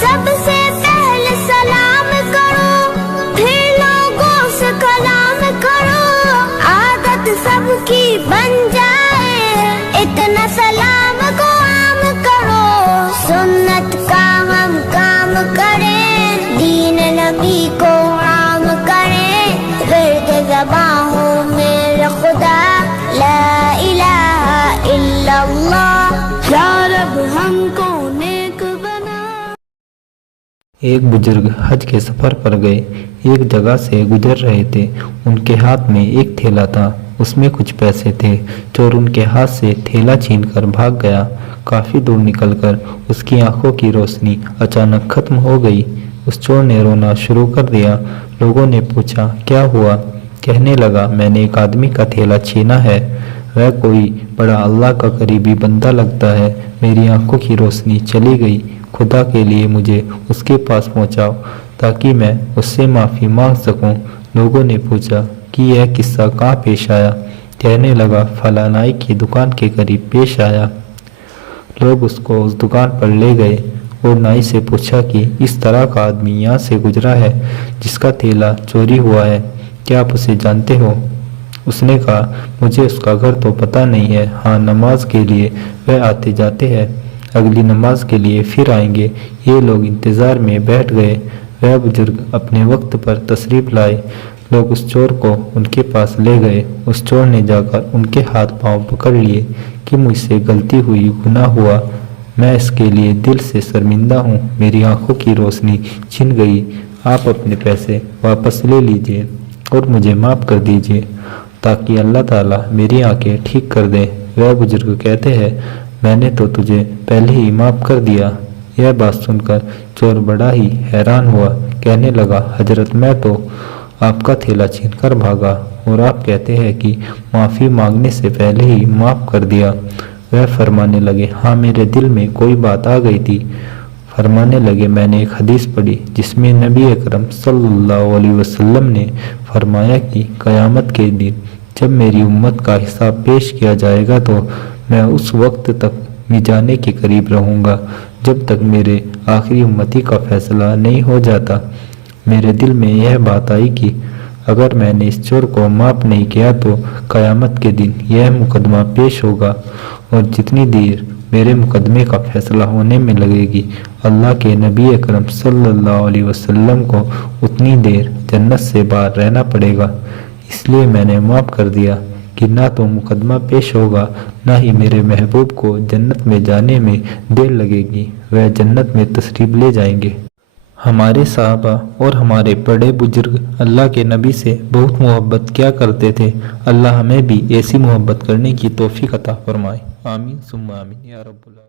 سب سے پہلے سلام کرو، پھر لوگوں سے کلام کرو، عادت سب کی بن جائے، اتنا سلام کو عام کرو، سنت کا ہم کام کریں، دین نبی کو عام کریں، ورد زباں ہو میرے خدا، لا الہ الا اللہ، یا رب ہم کو نیک بنا۔ ایک بزرگ حج کے سفر پر گئے، ایک جگہ سے گزر رہے تھے، ان کے ہاتھ میں ایک تھیلا تھا، اس میں کچھ پیسے تھے، چور ان کے ہاتھ سے تھیلا چھین کر بھاگ گیا، کافی دور نکل کر اس کی آنکھوں کی روشنی اچانک ختم ہو گئی، اس چور نے رونا شروع کر دیا، لوگوں نے پوچھا کیا ہوا؟ کہنے لگا میں نے ایک آدمی کا تھیلا چھینا ہے، وہ کوئی بڑا اللہ کا قریبی بندہ لگتا ہے، میری آنکھوں کی روشنی چلی گئی، خدا کے لیے مجھے اس کے پاس پہنچاؤ تاکہ میں اس سے معافی مانگ سکوں۔ لوگوں نے پوچھا کہ یہ قصہ کہاں پیش آیا؟ کہنے لگا فلاں نائی کی دکان کے قریب پیش آیا۔ لوگ اس کو اس دکان پر لے گئے اور نائی سے پوچھا کہ اس طرح کا آدمی یہاں سے گزرا ہے جس کا تھیلا چوری ہوا ہے، کیا آپ اسے جانتے ہو؟ اس نے کہا مجھے اس کا گھر تو پتہ نہیں ہے، ہاں نماز کے لیے وہ آتے جاتے ہیں، اگلی نماز کے لیے پھر آئیں گے۔ یہ لوگ انتظار میں بیٹھ گئے، وہ بزرگ اپنے وقت پر تشریف لائے، لوگ اس چور کو ان کے پاس لے گئے، اس چور نے جا کر ان کے ہاتھ پاؤں پکڑ لیے کہ مجھ سے غلطی ہوئی، گناہ ہوا، میں اس کے لیے دل سے شرمندہ ہوں، میری آنکھوں کی روشنی چھن گئی، آپ اپنے پیسے واپس لے لیجئے اور مجھے معاف کر دیجئے تاکہ اللہ تعالیٰ میری آنکھیں ٹھیک کر دے۔ وہ بزرگ کہتے ہیں میں نے تو تجھے پہلے ہی معاف کر دیا۔ یہ بات سن کر چور بڑا ہی حیران ہوا، کہنے لگا حضرت میں تو آپ کا تھیلا چھین کر بھاگا اور آپ کہتے ہیں کہ معافی مانگنے سے پہلے ہی معاف کر دیا۔ وہ فرمانے لگے ہاں میرے دل میں کوئی بات آ گئی تھی۔ فرمانے لگے میں نے ایک حدیث پڑھی جس میں نبی اکرم صلی اللہ علیہ وسلم نے فرمایا کہ قیامت کے دن جب میری امت کا حساب پیش کیا جائے گا تو میں اس وقت تک میزانے کے قریب رہوں گا جب تک میرے آخری امتی کا فیصلہ نہیں ہو جاتا۔ میرے دل میں یہ بات آئی کہ اگر میں نے اس چور کو معاف نہیں کیا تو قیامت کے دن یہ مقدمہ پیش ہوگا اور جتنی دیر میرے مقدمے کا فیصلہ ہونے میں لگے گی اللہ کے نبی اکرم صلی اللہ علیہ وسلم کو اتنی دیر جنت سے باہر رہنا پڑے گا، اس لیے میں نے معاف کر دیا کہ نہ تو مقدمہ پیش ہوگا نہ ہی میرے محبوب کو جنت میں جانے میں دیر لگے گی، وہ جنت میں تشریف لے جائیں گے۔ ہمارے صحابہ اور ہمارے بڑے بزرگ اللہ کے نبی سے بہت محبت کیا کرتے تھے، اللہ ہمیں بھی ایسی محبت کرنے کی توفیق عطا فرمائے، آمین ثم آمین یا رب العالمین۔